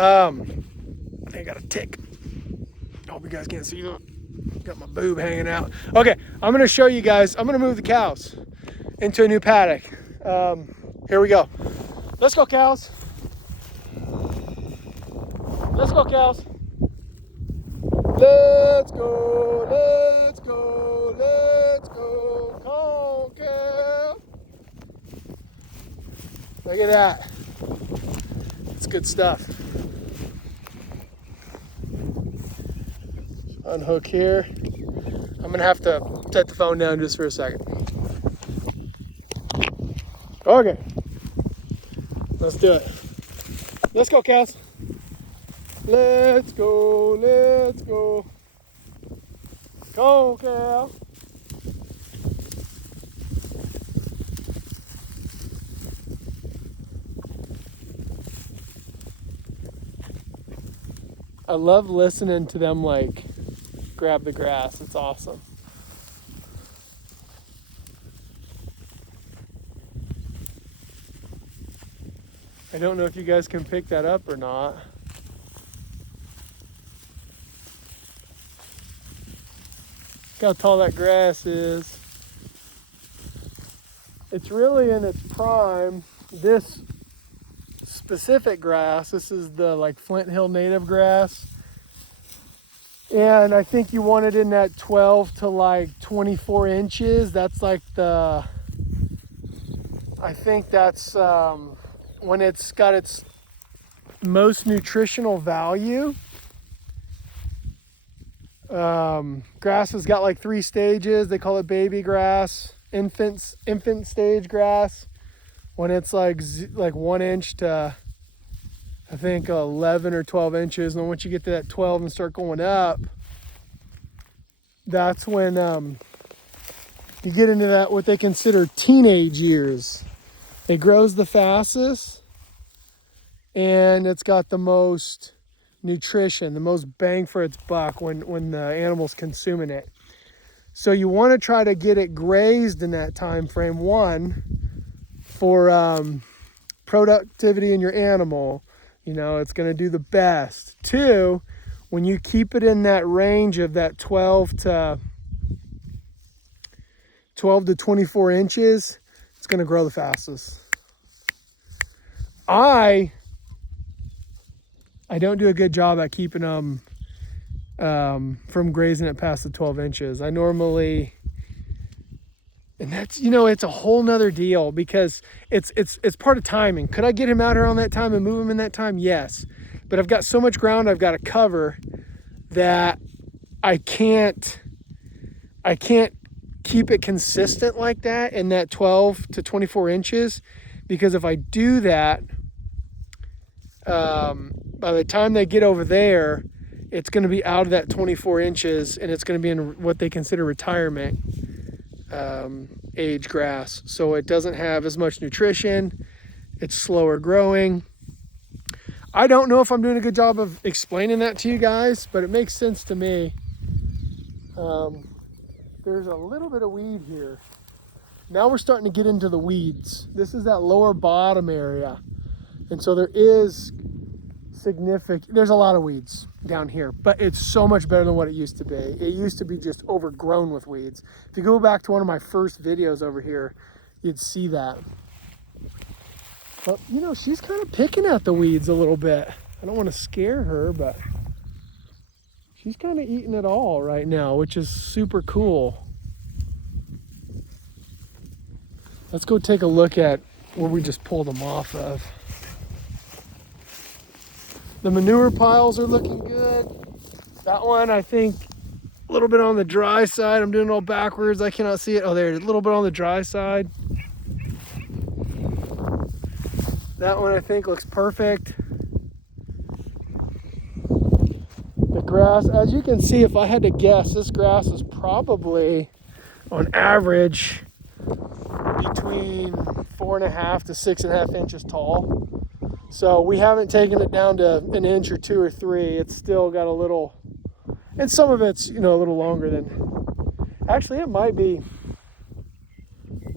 I got a tick. I hope you guys can't see that. Got my boob hanging out. Okay, I'm gonna show you guys. I'm gonna move the cows into a new paddock. Here we go. Let's go, cows. Let's go, cows. Let's go, let's go, let's go. Come on, cow. Look at that. It's good stuff. Unhook here. I'm gonna have to set the phone down just for a second. Okay, let's do it. Let's go, cows. Let's go, let's go. Go, cow. I love listening to them like grab the grass. It's awesome. I don't know if you guys can pick that up or not. Look how tall that grass is. It's really in its prime. This specific grass, this is the like Flint Hill native grass. And I think you want it in that 12 to like 24 inches. That's like I think that's when it's got its most nutritional value. Grass has got like 3 stages. They call it baby grass, infant stage grass. When it's like 1 inch to I think 11 or 12 inches. And then once you get to that 12 and start going up, that's when you get into that what they consider teenage years. It grows the fastest and it's got the most nutrition, the most bang for its buck when the animal's consuming it. So you want to try to get it grazed in that time frame. 1, for productivity in your animal. You know, it's going to do the best. 2, when you keep it in that range of that 12 to 24 inches, it's going to grow the fastest. I don't do a good job at keeping them from grazing it past the 12 inches. I normally, and that's, you know, it's a whole nother deal because it's part of timing. Could I get him out here on that time and move him in that time? Yes. But I've got so much ground I've got to cover that I can't keep it consistent like that in that 12 to 24 inches. Because if I do that, by the time they get over there, it's going to be out of that 24 inches and it's going to be in what they consider retirement age grass. So it doesn't have as much nutrition. It's slower growing. I don't know if I'm doing a good job of explaining that to you guys, but it makes sense to me. There's a little bit of weed here. Now we're starting to get into the weeds. This is that lower bottom area. And so there is there's a lot of weeds down here, but it's so much better than what it used to be. It used to be just overgrown with weeds. If you go back to one of my first videos over here, you'd see that. But you know, she's kind of picking at the weeds a little bit. I don't want to scare her, but she's kind of eating it all right now, which is super cool. Let's go take a look at where we just pulled them off of. The manure piles are looking good. That one, I think, a little bit on the dry side. I'm doing it all backwards. I cannot see it. Oh, there, a little bit on the dry side. That one, I think, looks perfect. The grass, as you can see, if I had to guess, this grass is probably, on average, between 4.5 to 6.5 inches tall. So we haven't taken it down to an inch or 2 or 3. It's still got a little, and some of it's, you know, a little longer than, actually it might be,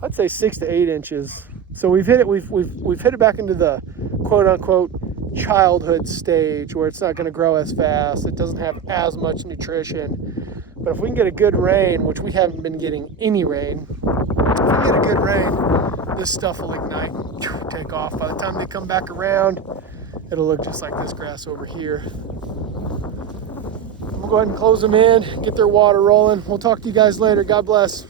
I'd say 6 to 8 inches. So we've hit it, we've hit it back into the quote unquote childhood stage where it's not going to grow as fast. It doesn't have as much nutrition. But if we can get a good rain, which we haven't been getting any rain, if we can get a good rain, this stuff will ignite, take off. By the time they come back around, it'll look just like this grass over here. We'll go ahead and close them in, get their water rolling. We'll talk to you guys later. God bless.